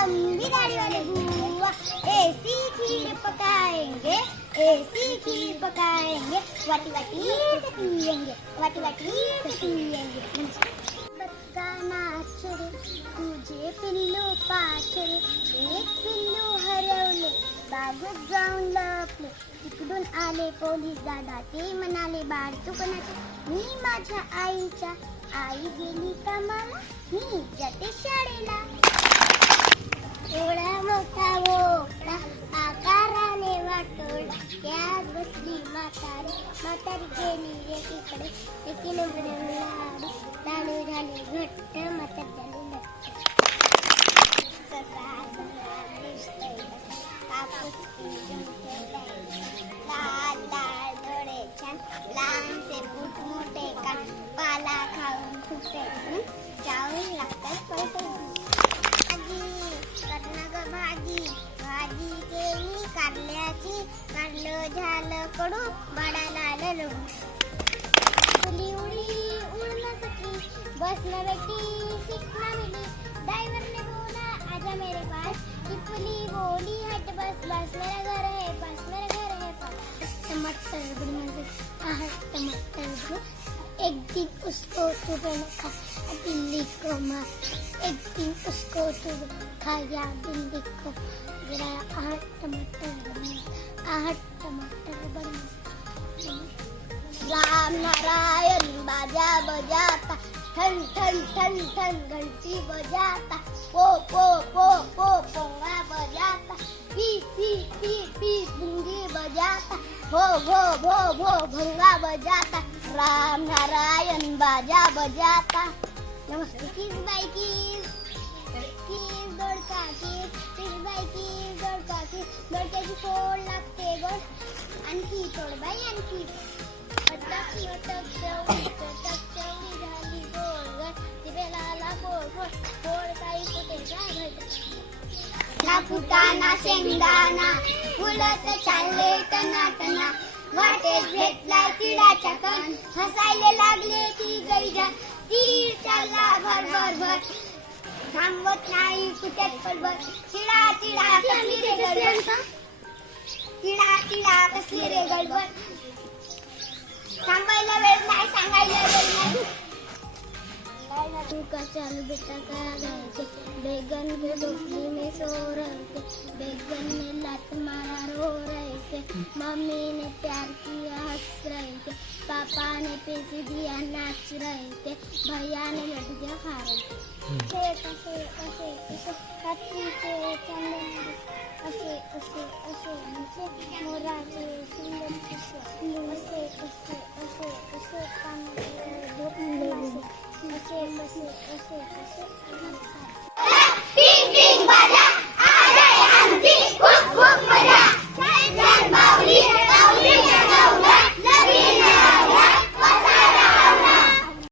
लंबी दाढ़ी वाले बुआ ऐसी खीर पकाएंगे, ऐसी खीर पकाएंगे, वाटी वाटी से पिएंगे, वाटी वाटी से पिएंगे। बच्चा नाच रे तुझे पिल्लू पाच रे, एक पिल्लू हरवले बागेत जाऊन लपले, इकडून आले पोलीस दादा ते म्हणाले बाळ तू कोणाचे, मी माझ्या आईच्या, आई गेली कामाला मी जाते शाळेला। एवढा मोठा भोपळा आकाराने वाटोळा, त्यात बसली म्हातारी, म्हातारी गेली रे तिकडे, एकीने बनवले लाडू, लाडू झाले घट्ट, म्हातारी झाली लट्ट। ससा ससा दिसतोय कापूस लाल लाल डोळे छान, लहानसे बूट मोठे कान, पाला खाऊन फुटे जाऊन लागतात पैसे। भाजी भाजी केली कारल्याची, कारलं झालं कडू, बाळाला आलं लघु। फुली उडी उडना सकी, बसना बेटी सीखना मिली, ड्राइवर ने बोला आजा मेरे पास, फुली बोली हट बस बस मेरा घर है पास, मेरा घर है पास। टमाटर बड़ी मजे टमाटर एक दिन उसको चुपे न खा बिल्ली को मार, एक दिन उसको चुपे खाया बिल्ली को गिराया, 8 टमाटर बड़े। राम नारायण बाजा बजाता, ठन ठन ठन ठन घंटी बजाता, पो पो पो पो पोंगा बजाता, पी पी पी पी भुंगी बजाता, भो भो भो भो भंगा बजाता, राम नारायण बाजा बजाता। नमस्ते किस बाई किस किस दोडका किस बाई किस दोडका किस, दोडक्याची फोड लागते गोड, आणखी तोड बाई आणखी, अटक लटक चवळी झाली गोड गोड, जिभेला आला गोड गोड, गोड काही कुठे काय घट ना फुटाणा शेंगदाणा, फुलत चालले टना टना, वाटेत भेटला तिळाचा कण, हसायला लागले ती गैजा, तीर चालला भर भर भर, थांबत नाही कुठेच पलभर, चिडा चिडा कसली रे गडबड, चिडा चिडा कसली रे गडबड, थांबायला वेळ नाही सांगायला वेळ नाही। तू का चालू बेटा का गायचे, बैगन के टोकरी में सो रहे थे, बैगन में लात मारा रो रहे थे, मम्मी ने प्यार किया हंस रहे थे, पापा ने पैसे दिया नाच रहे थे, भैया ने लड्डू खा रहे थे। असे असे असे रात्रीचे चंदन असे असे असे असे मोराचे सुंदर असे असे असे असे कानाचे झोपले असे असे असे असे असे।